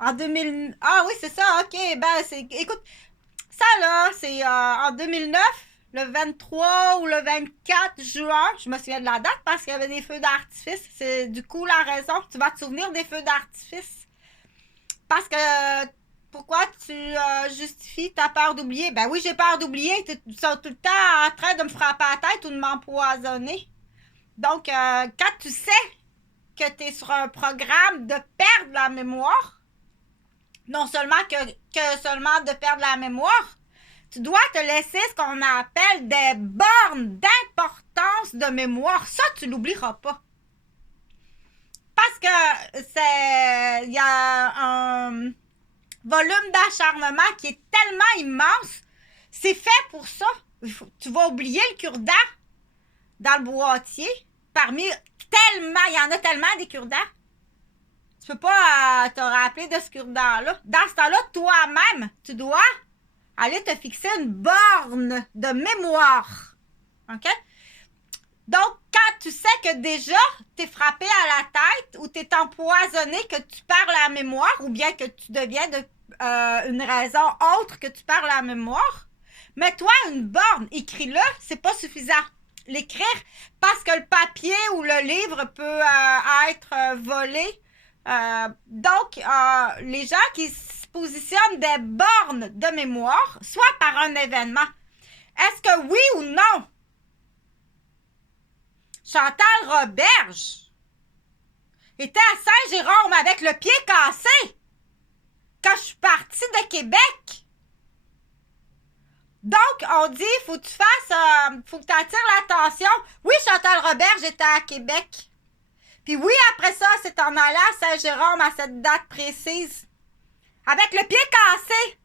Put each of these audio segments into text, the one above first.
En 2000... Ah oui, c'est ça, ok. Ben, c'est... Écoute, ça, là, c'est en 2009, le 23 ou le 24 juin. Je me souviens de la date parce qu'il y avait des feux d'artifice. C'est du coup la raison. Tu vas te souvenir des feux d'artifice. Parce que... Pourquoi tu justifies ta peur d'oublier? Ben oui, j'ai peur d'oublier. Tu es tout le temps en train de me frapper à la tête ou de m'empoisonner. Donc, quand tu sais que tu es sur un programme de perdre la mémoire, non seulement que seulement de perdre la mémoire, tu dois te laisser ce qu'on appelle des bornes d'importance de mémoire. Ça, tu l'oublieras pas. Parce que il y a un volume d'acharnement qui est tellement immense. C'est fait pour ça. Tu vas oublier le cure-dent dans le boîtier. Parmi tellement, il y en a tellement des cure-dents. Tu peux pas te rappeler de ce cure-dent-là. Dans ce temps-là, toi-même, tu dois aller te fixer une borne de mémoire. OK? Donc, quand tu sais que déjà, tu es frappé à la tête ou tu es empoisonné, que tu perds la mémoire ou bien que tu deviens une raison autre que tu perds la mémoire, mets-toi une borne. Écris-le, c'est pas suffisant. L'écrire parce que le papier ou le livre peut être volé. Donc, les gens qui se positionnent des bornes de mémoire, soit par un événement, est-ce que oui ou non? Chantal Roberge était à Saint-Jérôme avec le pied cassé quand je suis partie de Québec. Donc, on dit, faut que tu fasses, faut que tu attires l'attention. Oui, Chantal Roberge était à Québec. Puis oui, après ça, c'est en allant à Saint-Jérôme à cette date précise. Avec le pied cassé.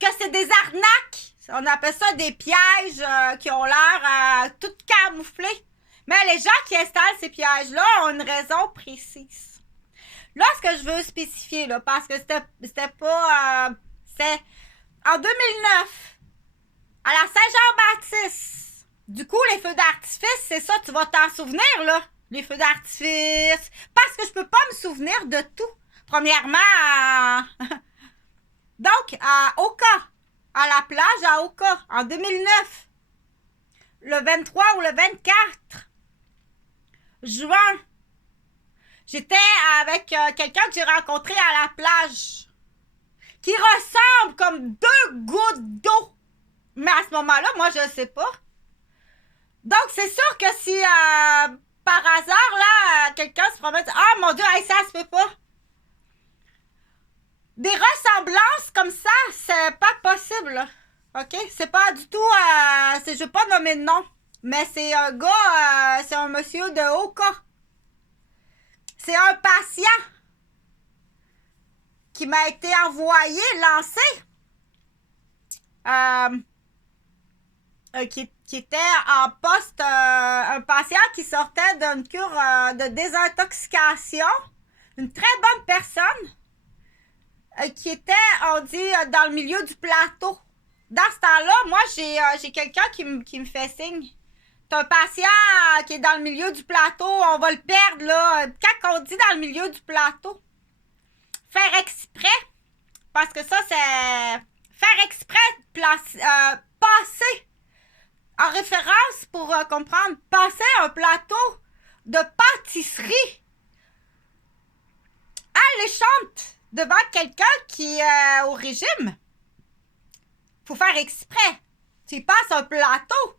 Que c'est des arnaques. On appelle ça des pièges qui ont l'air tout camouflés. Mais les gens qui installent ces pièges-là ont une raison précise. Là, ce que je veux spécifier, là, parce que c'était pas... c'est en 2009, à la Saint-Jean-Baptiste. Du coup, les feux d'artifice, c'est ça, tu vas t'en souvenir, là. Les feux d'artifice. Parce que je peux pas me souvenir de tout. Premièrement, donc, à Oka, à la plage à Oka, en 2009, le 23 ou le 24 juin, j'étais avec quelqu'un que j'ai rencontré à la plage, qui ressemble comme deux gouttes d'eau. Mais à ce moment-là, moi, je ne sais pas. Donc, c'est sûr que si, par hasard, là, quelqu'un se promène, ah, mon Dieu, hey, ça se fait pas. Des ressemblances comme ça, c'est pas possible, là. OK? C'est pas du tout, je veux pas nommer de nom, mais c'est un gars, c'est un monsieur de Oka. C'est un patient qui m'a été envoyé, lancé, qui était en poste, un patient qui sortait d'une cure de désintoxication, une très bonne personne, qui était, on dit, dans le milieu du plateau. Dans ce temps-là, moi, j'ai quelqu'un qui me fait signe. C'est un patient qui est dans le milieu du plateau, on va le perdre, là. Quand on dit dans le milieu du plateau, faire exprès, parce que ça, c'est faire exprès de passer, en référence pour comprendre, passer un plateau de pâtisserie alléchante devant quelqu'un qui est au régime. Faut faire exprès. Tu passes un plateau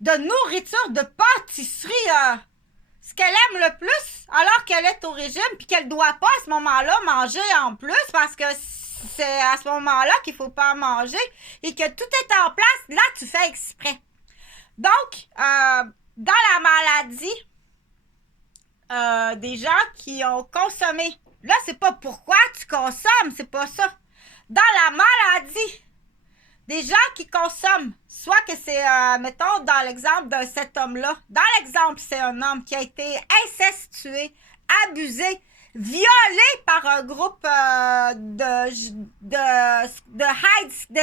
de nourriture de pâtisserie, ce qu'elle aime le plus, alors qu'elle est au régime, puis qu'elle doit pas à ce moment-là manger en plus, parce que c'est à ce moment-là qu'il faut pas manger, et que tout est en place, là, tu fais exprès. Donc, dans la maladie, des gens qui ont consommé, là, c'est pas pourquoi tu consommes, c'est pas ça. Dans la maladie, des gens qui consomment, soit que c'est, mettons, dans l'exemple de cet homme-là, dans l'exemple, c'est un homme qui a été incestué, abusé, violée par un groupe de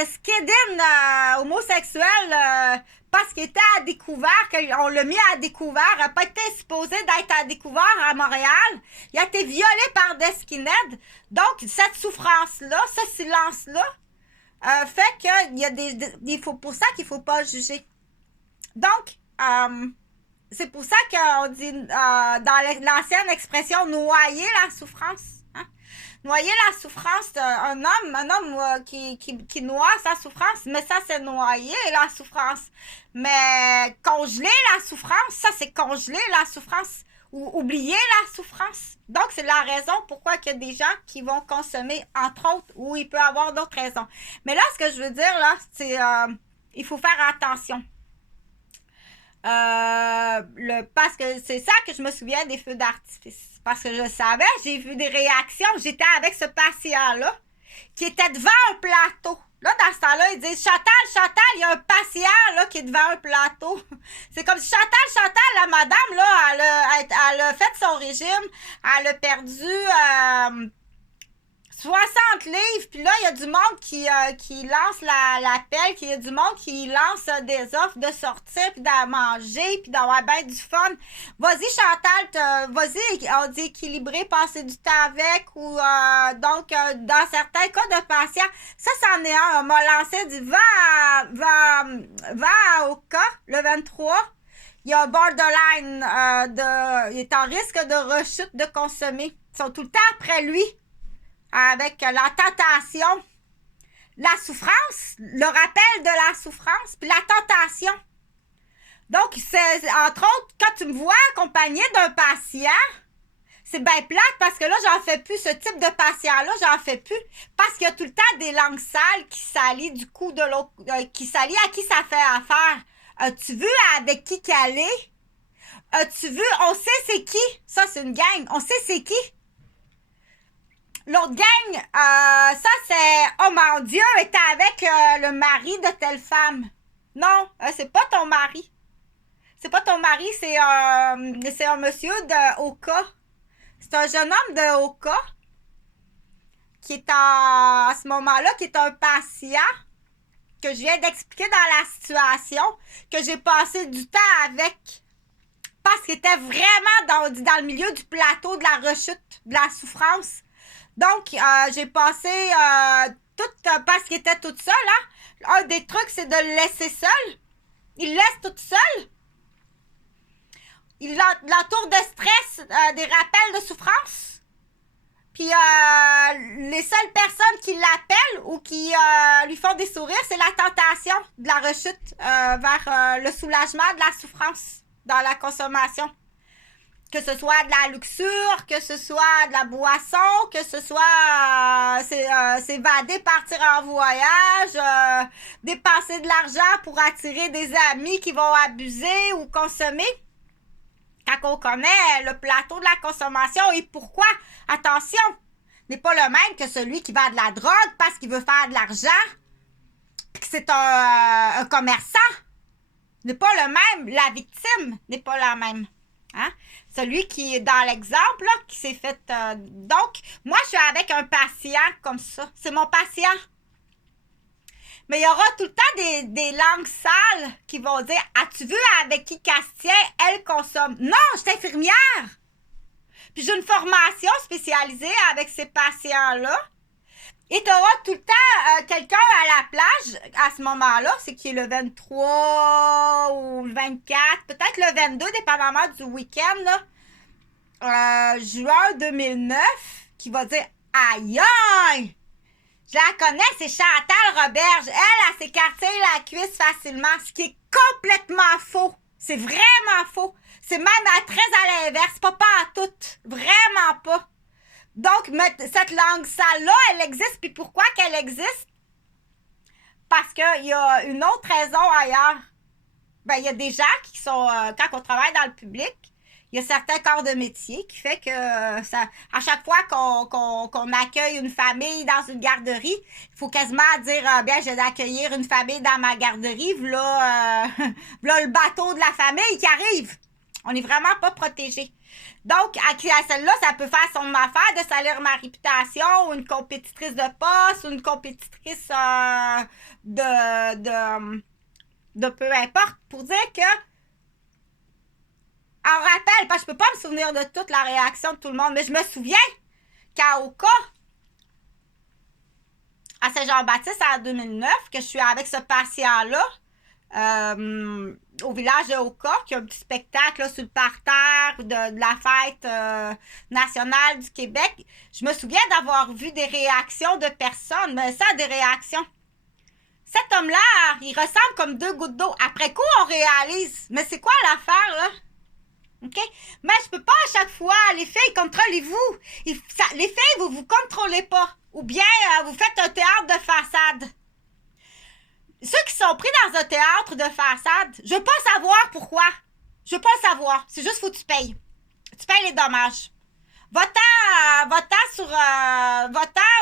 skidin homosexuels parce qu'il était à découvert, qu'on l'a mis à découvert, n'a pas été supposé d'être à découvert à Montréal. Il a été violé par des skinheads. Donc, cette souffrance-là, ce silence-là, fait qu'il y a il faut pour ça qu'il ne faut pas juger. Donc, c'est pour ça qu'on dit dans l'ancienne expression noyer la souffrance. Hein? Noyer la souffrance, un homme qui noie sa souffrance, mais ça c'est noyer la souffrance. Mais congeler la souffrance, ça c'est congeler la souffrance ou oublier la souffrance. Donc c'est la raison pourquoi il y a des gens qui vont consommer, entre autres, ou il peut y avoir d'autres raisons. Mais là, ce que je veux dire là, c'est il faut faire attention. Parce que c'est ça que je me souviens des feux d'artifice. Parce que je savais, j'ai vu des réactions. J'étais avec ce patient-là qui était devant un plateau. Là, dans ce temps-là, ils disent Chantal, il y a un patient là, qui est devant un plateau. C'est comme si Chantal, la madame, là, elle a fait son régime, elle a perdu 60 livres, puis là, il y a du monde qui lance l'appel, il y a du monde qui lance des offres de sortir, puis de manger, puis d'avoir bien du fun. Vas-y, Chantal, vas-y, on dit équilibrer, passer du temps avec, ou donc, dans certains cas de patients, ça, c'en est un. On m'a lancé du va à Oka, le 23. Il y a un borderline, il est en risque de rechute de consommer. Ils sont tout le temps après lui. Avec la tentation, la souffrance, le rappel de la souffrance, puis la tentation. Donc, c'est entre autres, quand tu me vois accompagné d'un patient, c'est bien plate parce que là, j'en fais plus. Ce type de patient-là, j'en fais plus. Parce qu'il y a tout le temps des langues sales qui s'allient du coup de l'autre, qui s'allient à qui ça fait affaire. As-tu vu avec qui qu'elle est? As-tu vu? On sait c'est qui. Ça, c'est une gang. On sait c'est qui. L'autre gang, ça c'est « Oh mon Dieu, était avec le mari de telle femme. » Non, c'est pas ton mari. C'est pas ton mari, c'est un monsieur de Oka. C'est un jeune homme de Oka qui est à ce moment-là, qui est un patient que je viens d'expliquer dans la situation, que j'ai passé du temps avec parce qu'il était vraiment dans le milieu du plateau de la rechute, de la souffrance. Donc, j'ai passé parce qu'il était toute seule. Hein? Un des trucs, c'est de le laisser seul. Il laisse toute seule. Il l'entoure de stress, des rappels de souffrance. Puis, les seules personnes qui l'appellent ou qui lui font des sourires, c'est la tentation de la rechute vers le soulagement de la souffrance dans la consommation. Que ce soit de la luxure, que ce soit de la boisson, que ce soit s'évader, partir en voyage, dépenser de l'argent pour attirer des amis qui vont abuser ou consommer. Quand on connaît le plateau de la consommation et pourquoi, attention, n'est pas le même que celui qui vend de la drogue parce qu'il veut faire de l'argent, puis que c'est un commerçant. N'est pas le même, la victime n'est pas la même. Hein? Celui qui est dans l'exemple, là, qui s'est fait... donc, moi, je suis avec un patient comme ça. C'est mon patient. Mais il y aura tout le temps des langues sales qui vont dire « As-tu vu avec qui qu'elle se tient? Elle consomme. » Non, je suis infirmière. Puis j'ai une formation spécialisée avec ces patients-là. Et tu auras tout le temps quelqu'un à la plage à ce moment-là, c'est qui est le 23 ou le 24, peut-être le 22, dépendamment du week-end, là, juin 2009, qui va dire « Aïe aïe! Je la connais, c'est Chantal Roberge. Elle s'écartille la cuisse facilement, ce qui est complètement faux. C'est vraiment faux. C'est même très à l'inverse, pas à toutes. Vraiment pas. Donc, cette langue sale-là, elle existe. Puis pourquoi qu'elle existe? Parce qu'il y a une autre raison ailleurs. Ben, il y a des gens qui sont, quand on travaille dans le public, il y a certains corps de métier qui fait que ça, à chaque fois qu'on accueille une famille dans une garderie, il faut quasiment dire bien, je vais accueillir une famille dans ma garderie, voilà le bateau de la famille qui arrive. On n'est vraiment pas protégé. Donc, à celle-là, ça peut faire son affaire de salir ma réputation, ou une compétitrice de poste, ou une compétitrice de peu importe, pour dire que, en rappel, parce que je peux pas me souvenir de toute la réaction de tout le monde, mais je me souviens qu'à Oka, à Saint-Jean-Baptiste en 2009, que je suis avec ce patient-là, au village de Oka, qui a un petit spectacle là, sur le parterre de la fête nationale du Québec. Je me souviens d'avoir vu des réactions de personnes, mais ça, des réactions. Cet homme-là, il ressemble comme deux gouttes d'eau. Après coup, on réalise. Mais c'est quoi l'affaire, là? OK? Mais je peux pas à chaque fois. Les filles, contrôlez-vous. Les filles, vous contrôlez pas. Ou bien, vous faites un théâtre de façade. Ceux qui sont pris dans un théâtre de façade, je veux pas savoir pourquoi. Je veux pas savoir. C'est juste faut que tu payes. Tu payes les dommages. Va-t'en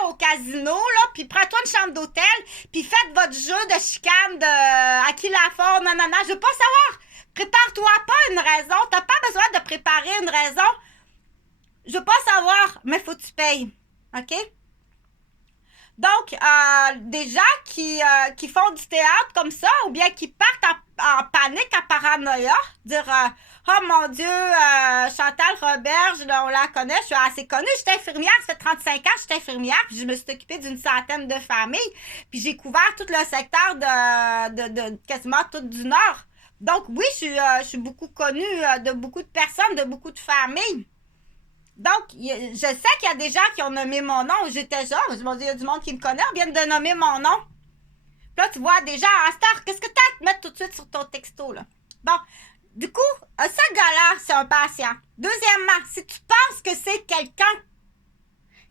au casino, là, puis prends-toi une chambre d'hôtel, puis faites votre jeu de chicane de à qui la forme, nanana. Je veux pas savoir. Prépare-toi pas une raison. T'as pas besoin de préparer une raison. Je veux pas savoir, mais faut que tu payes. OK? Donc, des gens qui font du théâtre comme ça, ou bien qui partent en panique, en paranoïa, dire oh mon Dieu, Chantal Roberge, on la connaît, je suis assez connue, j'étais infirmière, ça fait 35 ans que j'étais infirmière, puis je me suis occupée d'une centaine de familles, puis j'ai couvert tout le secteur de quasiment tout du Nord. Donc oui, je suis beaucoup connue de beaucoup de personnes, de beaucoup de familles. Donc, je sais qu'il y a des gens qui ont nommé mon nom où j'étais jeune. Je me dis, il y a du monde qui me connaît, on vient de nommer mon nom. Puis là, tu vois des gens, Star, qu'est-ce que tu as à te mettre tout de suite sur ton texto, là? Bon, du coup, ce gars-là, c'est un patient. Deuxièmement, si tu penses que c'est quelqu'un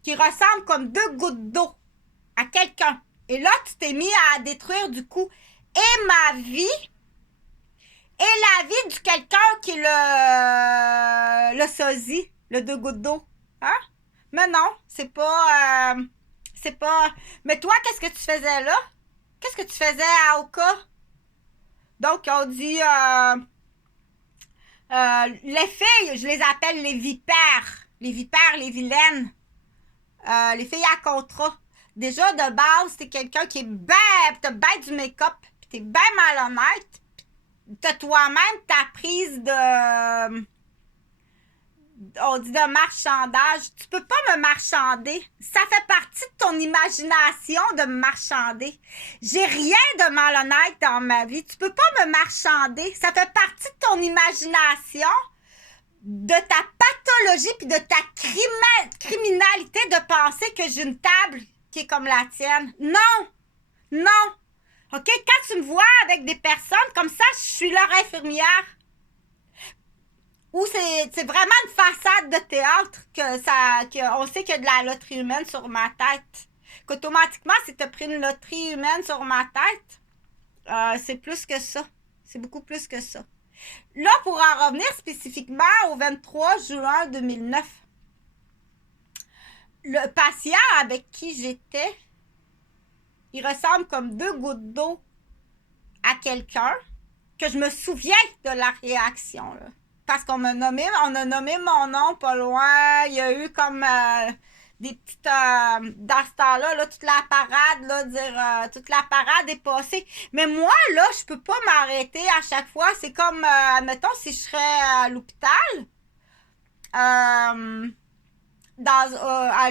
qui ressemble comme deux gouttes d'eau à quelqu'un, et là, tu t'es mis à détruire, du coup, et ma vie, et la vie de quelqu'un qui est le sosie. Le deux gouttes d'eau. Hein? Mais non, c'est pas... Mais toi, qu'est-ce que tu faisais là? Qu'est-ce que tu faisais à Oka? Donc, on dit... les filles, je les appelle les vipères. Les vipères, les vilaines. Les filles à contrat. Déjà, de base, t'es quelqu'un qui est ben... T'as ben du make-up. Pis t'es ben malhonnête. T'as toi-même ta prise de... On dit de marchandage. Tu peux pas me marchander. Ça fait partie de ton imagination de me marchander. J'ai rien de malhonnête dans ma vie. Tu peux pas me marchander. Ça fait partie de ton imagination, de ta pathologie puis de ta criminalité de penser que j'ai une table qui est comme la tienne. Non! Non! OK? Quand tu me vois avec des personnes comme ça, je suis leur infirmière. Ou c'est vraiment une façade de théâtre on sait qu'il y a de la loterie humaine sur ma tête. Qu'automatiquement, si tu as pris une loterie humaine sur ma tête, c'est plus que ça. C'est beaucoup plus que ça. Là, pour en revenir spécifiquement au 23 juin 2009, le patient avec qui j'étais, il ressemble comme deux gouttes d'eau à quelqu'un que je me souviens de la réaction, là. Parce qu'on a nommé mon nom pas loin. Il y a eu comme des petites... dans ce temps-là, là, toute la parade, là, toute la parade est passée. Mais moi, là, je peux pas m'arrêter à chaque fois. C'est comme, admettons, si je serais à l'hôpital, à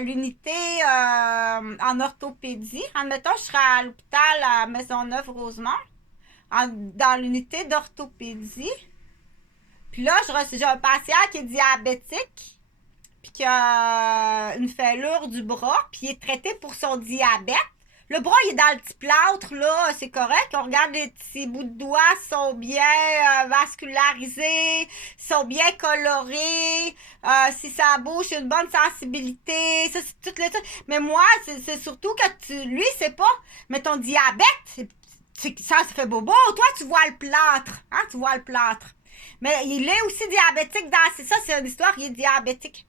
l'unité en orthopédie. Admettons, je serais à l'hôpital à Maisonneuve-Rosemont, dans l'unité d'orthopédie. Puis là, j'ai un patient qui est diabétique, puis qui a une fêlure du bras, puis il est traité pour son diabète. Le bras, il est dans le petit plâtre, là, c'est correct. On regarde les petits bouts de doigts, sont bien vascularisés, sont bien colorés. Si ça bouge, une bonne sensibilité. Ça, c'est tout le truc. Mais moi, c'est surtout que lui, c'est pas. Mais ton diabète, ça fait bobo. Toi, tu vois le plâtre. Hein, tu vois le plâtre. Mais il est aussi diabétique c'est ça, c'est une histoire, il est diabétique.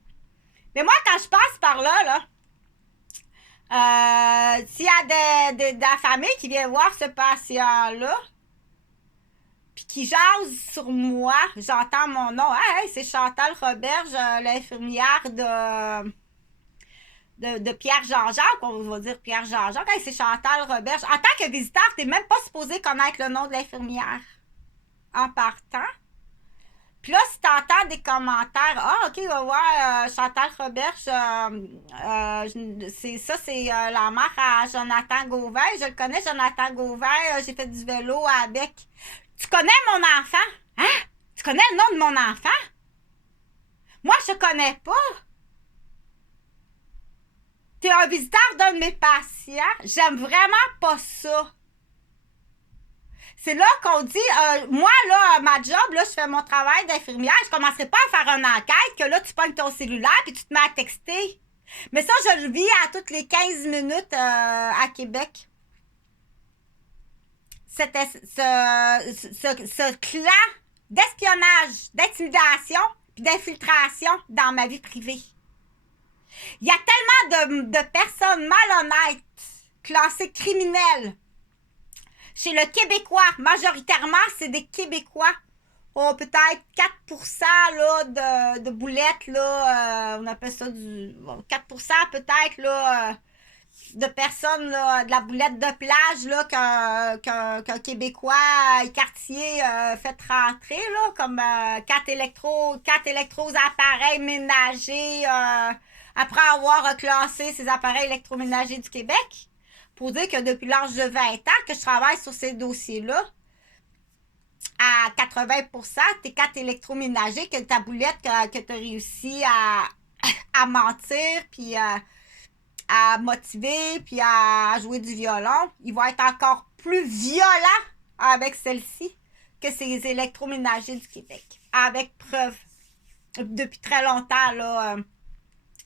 Mais moi, quand je passe par là, s'il y a de la famille qui vient voir ce patient-là, puis qui jase sur moi. J'entends mon nom. Hey, c'est Chantal Roberge, l'infirmière de Pierre Jean-Jacques. On va dire Pierre Jean-Jacques. Hey, c'est Chantal Roberge. En tant que visiteur, tu n'es même pas supposé connaître le nom de l'infirmière en partant. Puis là, si tu entends des commentaires, ah, ok, va voir Chantal Roberge, c'est la mère à Jonathan Gauvin. Je le connais, Jonathan Gauvin. J'ai fait du vélo avec. Tu connais mon enfant? Hein? Tu connais le nom de mon enfant? Moi, je connais pas. Tu es un visiteur d'un de mes patients. J'aime vraiment pas ça. C'est là qu'on dit, moi, là, ma job, là, je fais mon travail d'infirmière, je commencerai pas à faire une enquête, que là, tu pognes ton cellulaire puis tu te mets à texter. Mais ça, je le vis à toutes les 15 minutes à Québec. C'était ce clan d'espionnage, d'intimidation puis d'infiltration dans ma vie privée. Il y a tellement de personnes malhonnêtes, classées criminelles, chez le Québécois, majoritairement, c'est des Québécois. Oh, peut-être 4% là, de boulettes, là, on appelle ça du 4% peut-être là, de personnes, là, de la boulette de plage là, qu'un Québécois quartier fait rentrer, là, comme 4 électros appareils ménagers après avoir classé ces appareils électroménagers du Québec. Pour dire que depuis l'âge de 20 ans que je travaille sur ces dossiers-là, à 80%, tes 4 électroménagers, que ta boulette, que tu as réussi à mentir, puis à motiver, puis à jouer du violon, ils vont être encore plus violents avec celle-ci que ces électroménagers du Québec. Avec preuve. Depuis très longtemps, là.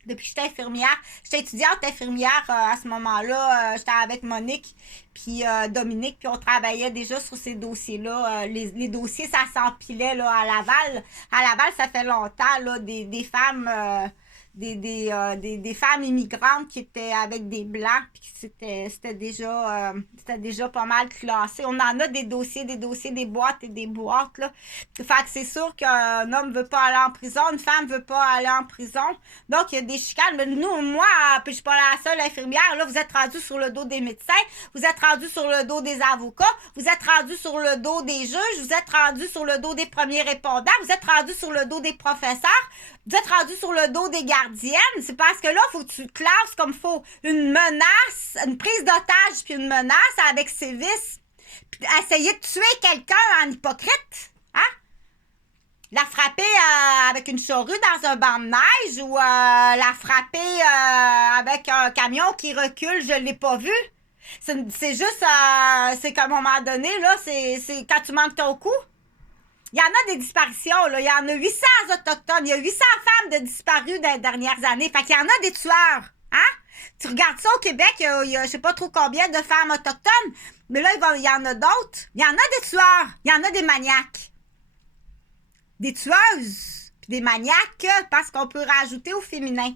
Depuis que j'étais infirmière, j'étais étudiante infirmière à ce moment-là, j'étais avec Monique puis Dominique, puis on travaillait déjà sur ces dossiers-là. Les dossiers, ça s'empilait là, à Laval. À Laval, ça fait longtemps, là, des femmes des femmes immigrantes qui étaient avec des blancs, puis c'était déjà pas mal classé. On en a des dossiers, des boîtes et des boîtes, là. Fait que c'est sûr qu'un homme veut pas aller en prison, une femme veut pas aller en prison. Donc, il y a des chicanes. Mais nous, moi, puis je suis pas la seule infirmière, là, vous êtes rendus sur le dos des médecins, vous êtes rendus sur le dos des avocats, vous êtes rendus sur le dos des juges, vous êtes rendus sur le dos des premiers répondants, vous êtes rendus sur le dos des professeurs, vous êtes rendus sur le dos des gardiennes. C'est parce que là, il faut que tu classes comme il faut une menace, une prise d'otage puis une menace avec sévice. Puis essayer de tuer quelqu'un en hypocrite. Hein? La frapper avec une charrue dans un banc de neige ou la frapper avec un camion qui recule, je l'ai pas vu. C'est juste, c'est qu'à un moment donné, là, c'est quand tu manques ton coup. Il y en a des disparitions, là. Il y en a 800 autochtones. Il y a 800 femmes de disparues dans les dernières années. Fait qu'il y en a des tueurs. Hein? Tu regardes ça au Québec, il y a je sais pas trop combien de femmes autochtones. Mais là, il y en a d'autres. Il y en a des tueurs. Il y en a des maniaques. Des tueuses. Puis des maniaques, parce qu'on peut rajouter au féminin.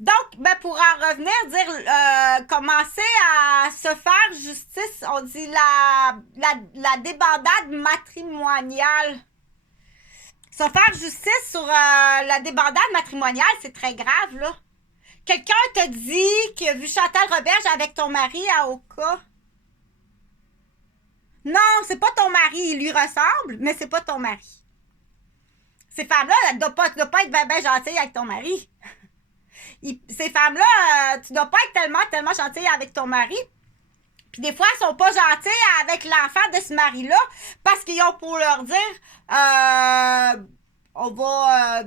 Donc, ben pour en revenir, dire commencer à se faire justice, on dit la débandade matrimoniale. Se faire justice sur la débandade matrimoniale, c'est très grave, là. Quelqu'un te dit qu'il a vu Chantal Roberge avec ton mari à Oka. Non, c'est pas ton mari, il lui ressemble, mais c'est pas ton mari. Ces femmes-là, elles doivent pas être bien gentilles avec ton mari. Ces femmes-là, tu dois pas être tellement gentille avec ton mari. Puis des fois, elles sont pas gentilles avec l'enfant de ce mari-là parce qu'ils ont pour leur dire on va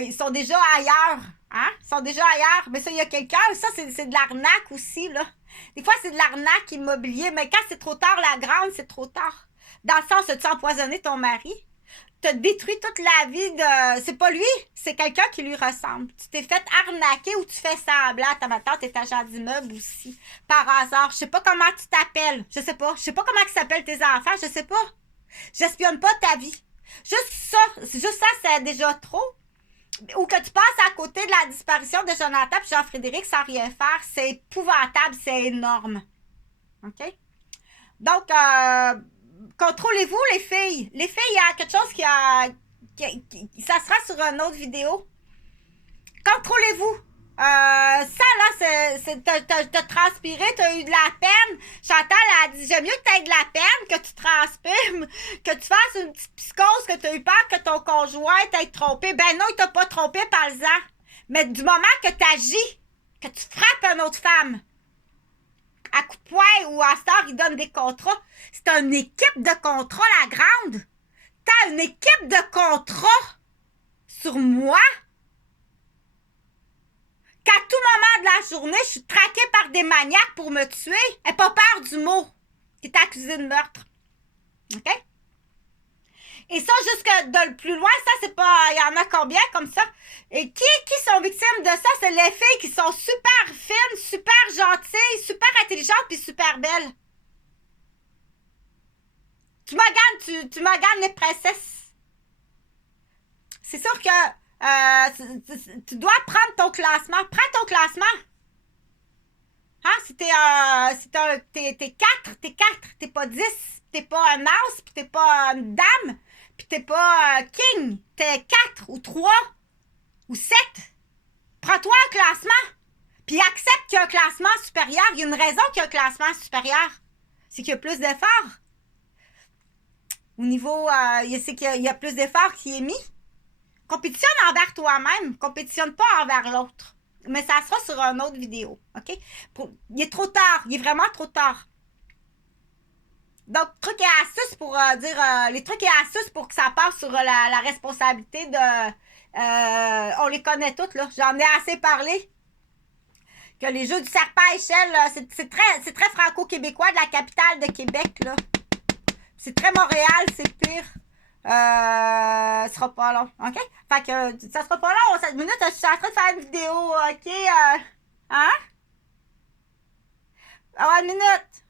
ils sont déjà ailleurs. Hein? Ils sont déjà ailleurs. Mais ça, il y a quelqu'un. Ça, c'est de l'arnaque aussi, là. Des fois, c'est de l'arnaque immobilier. Mais quand c'est trop tard, la grande, c'est trop tard. Dans le sens, as-tu empoisonné ton mari? T'as détruit toute la vie de... C'est pas lui, c'est quelqu'un qui lui ressemble. Tu t'es fait arnaquer ou tu fais semblant. Ta tante est agent d'immeuble aussi. Par hasard. Je sais pas comment tu t'appelles. Je sais pas. Je sais pas comment ils s'appellent tes enfants. Je sais pas. J'espionne pas ta vie. Juste ça, c'est déjà trop. Ou que tu passes à côté de la disparition de Jonathan et Jean-Frédéric sans rien faire. C'est épouvantable, c'est énorme. OK? Donc, Contrôlez-vous, les filles. Les filles, il y a quelque chose ça sera sur une autre vidéo. Contrôlez-vous. Ça, là, t'as transpiré, t'as eu de la peine. Chantal a dit, j'aime mieux que t'aies de la peine, que tu transpires, que tu fasses une petite psychose, que t'as eu peur que ton conjoint t'ait trompé. Ben non, il t'a pas trompé, parle-en. Mais du moment que t'agis, que tu frappes une autre femme, à coup de poing ou à Star, il donne des contrats. C'est une équipe de contrats, la grande. T'as une équipe de contrats sur moi. Qu'à tout moment de la journée, je suis traquée par des maniaques pour me tuer. N'aie pas peur du mot. Tu es accusé de meurtre. OK? Et ça, jusque de le plus loin, ça, c'est pas... Il y en a combien comme ça? Et qui sont victimes de ça? C'est les filles qui sont super fines, super gentilles, super intelligentes puis super belles. Tu maganes les princesses. C'est sûr que tu dois prendre ton classement. Prends ton classement. Hein? Si t'es 4, t'es pas 10, t'es pas un as, puis t'es pas une dame, puis t'es pas king, t'es 4 ou 3 ou 7. Prends-toi un classement, puis accepte qu'il y a un classement supérieur. Il y a une raison qu'il y a un classement supérieur. C'est qu'il y a plus d'efforts. Au niveau, c'est qu'il y a plus d'efforts qui est mis. Compétitionne envers toi-même, compétitionne pas envers l'autre. Mais ça sera sur une autre vidéo, OK? Il est trop tard, il est vraiment trop tard. Donc, trucs et astuces pour les trucs et astuces pour que ça passe sur la responsabilité de... on les connaît toutes, là. J'en ai assez parlé. Que les jeux du serpent à échelle, c'est très franco-québécois de la capitale de Québec, là. C'est très Montréal, c'est pire. Ça sera pas long, OK? Fait que ça sera pas long, 7 minutes, je suis en train de faire une vidéo, OK? Hein? Ah, une minute!